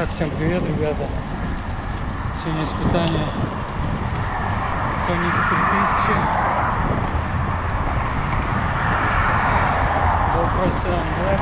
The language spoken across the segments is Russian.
Итак, всем привет, ребята. Сегодня испытание Sony X3000 GoPro 7 Black.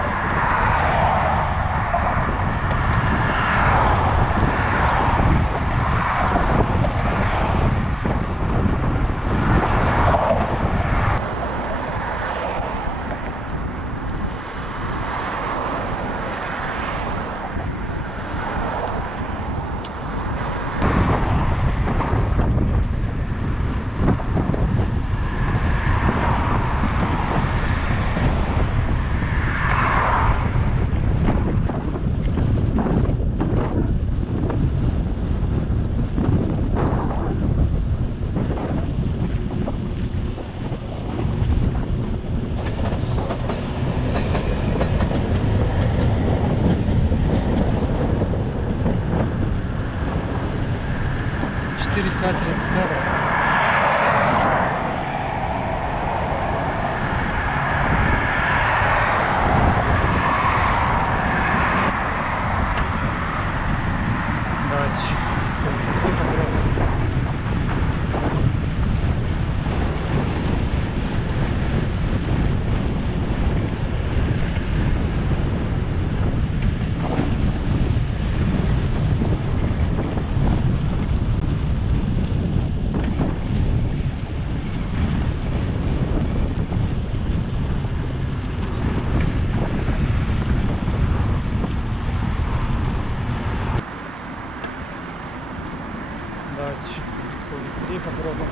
К 30 кадров. Давай чуть побыстрее попробуем. Давай чуть побыстрее попробуем.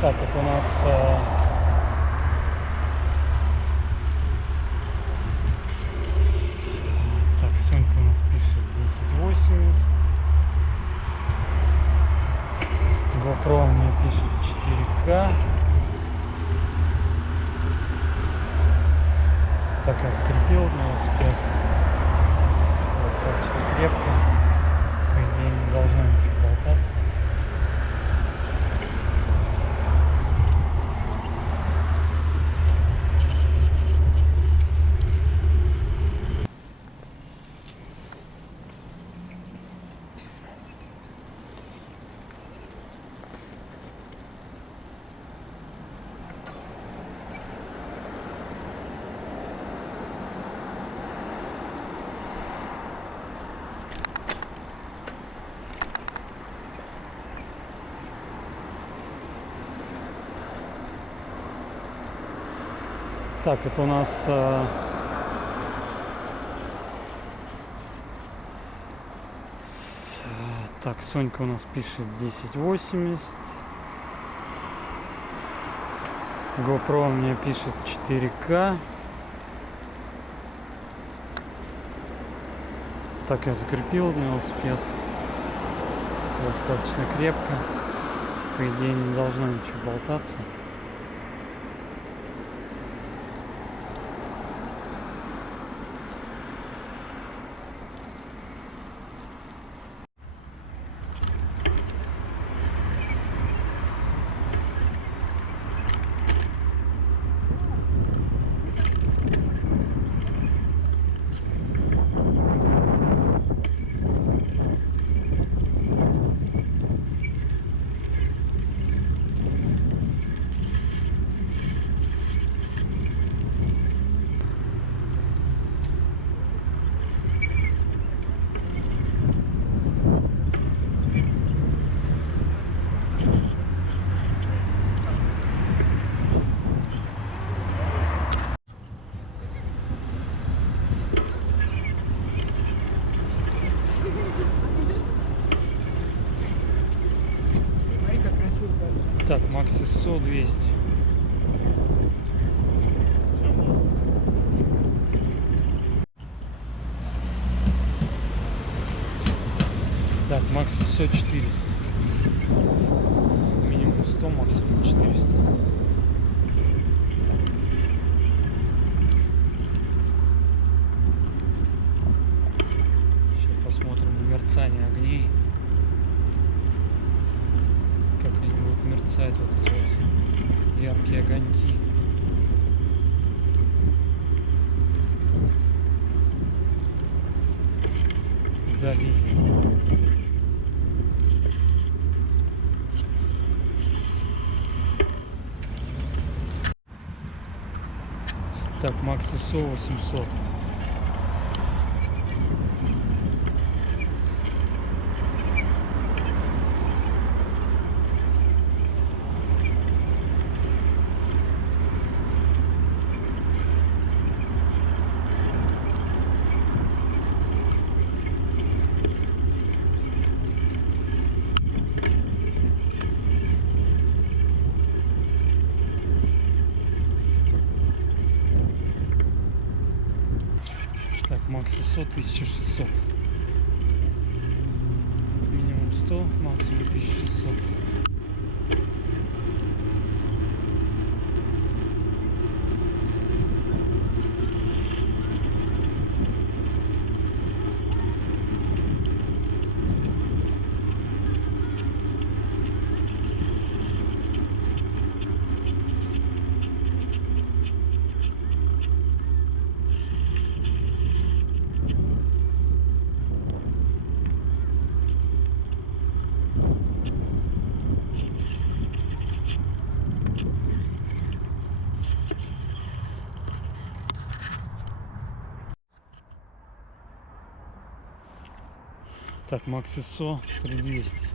Так, это у нас так, Сонька у нас пишет 1080. GoPro мне пишет 4К. Так, я закрепил велосипед достаточно крепко. По идее, не должно ничего болтаться. Так, это у нас так, Сонька у нас пишет 1080. GoPro мне пишет 4К. Так, я закрепил велосипед достаточно крепко. По идее не должно ничего болтаться. Так, Макс ISO 200. Так, Макс ISO 400. Минимум 100, максимум 400. Сейчас посмотрим мерцание огней. Как они будут мерцать, вот эти вот яркие огоньки. Вдали. Так, Макс ISO 800. Так, Макс ISO 1600. Минимум 100, максимум 1600. Так, Макс ISO 3200.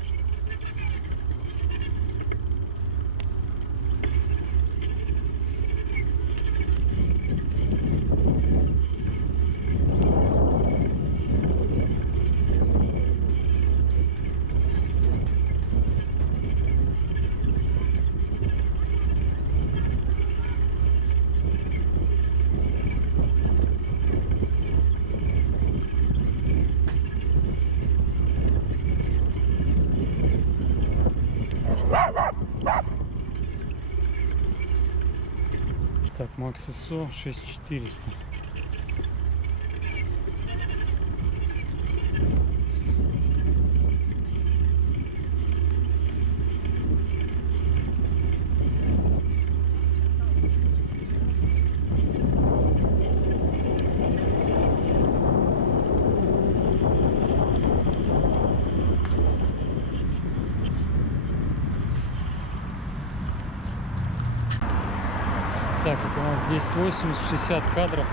Так, Макс ISO 6400. Так, это у нас 1080, 60 кадров.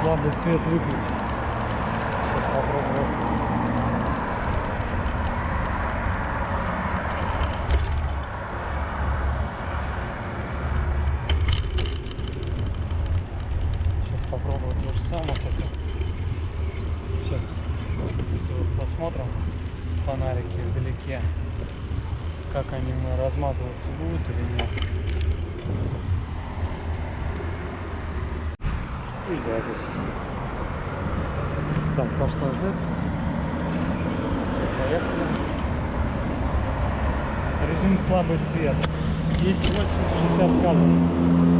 Слабый свет выключен. Сейчас попробую. посмотрим фонарики вдалеке, как они размазываться будут или нет. И запись. Там пошла Z. Все, поехали. Режим слабый свет. Есть 80-60 кадров.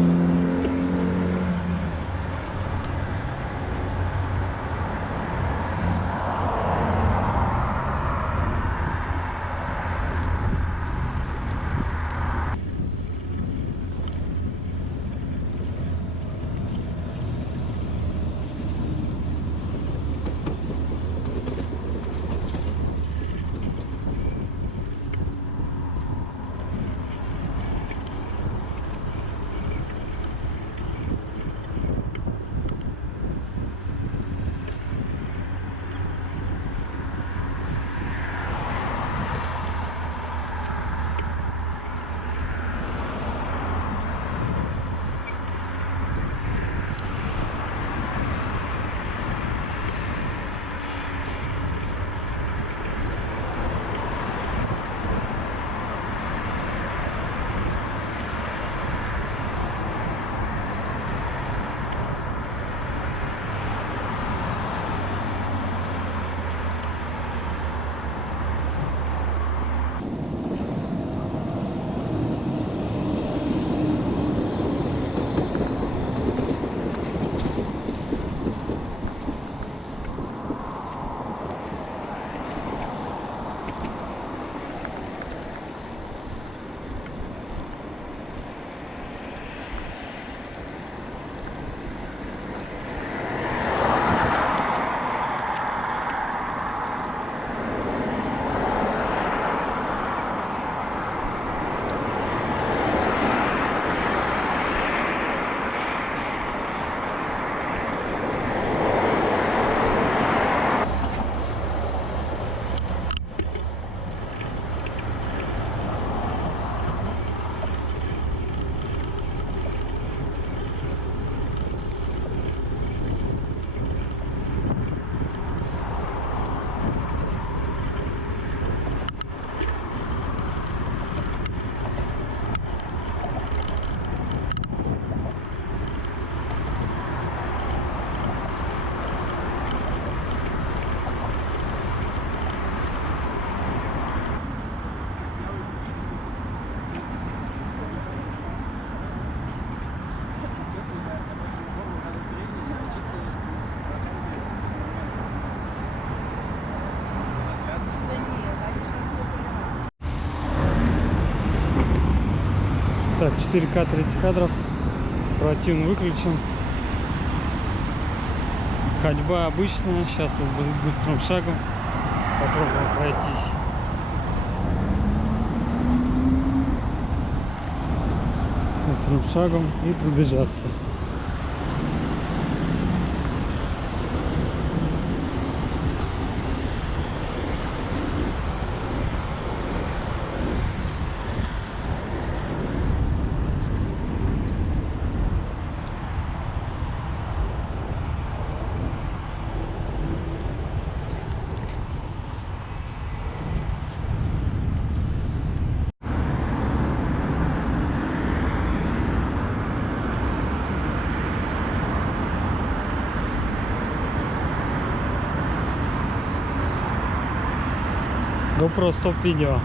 Так, 4К 30 кадров. Противно выключен. Ходьба обычная. Сейчас вот быстрым шагом попробуем пройтись. Быстрым шагом и пробежаться. GoPro стоп видео.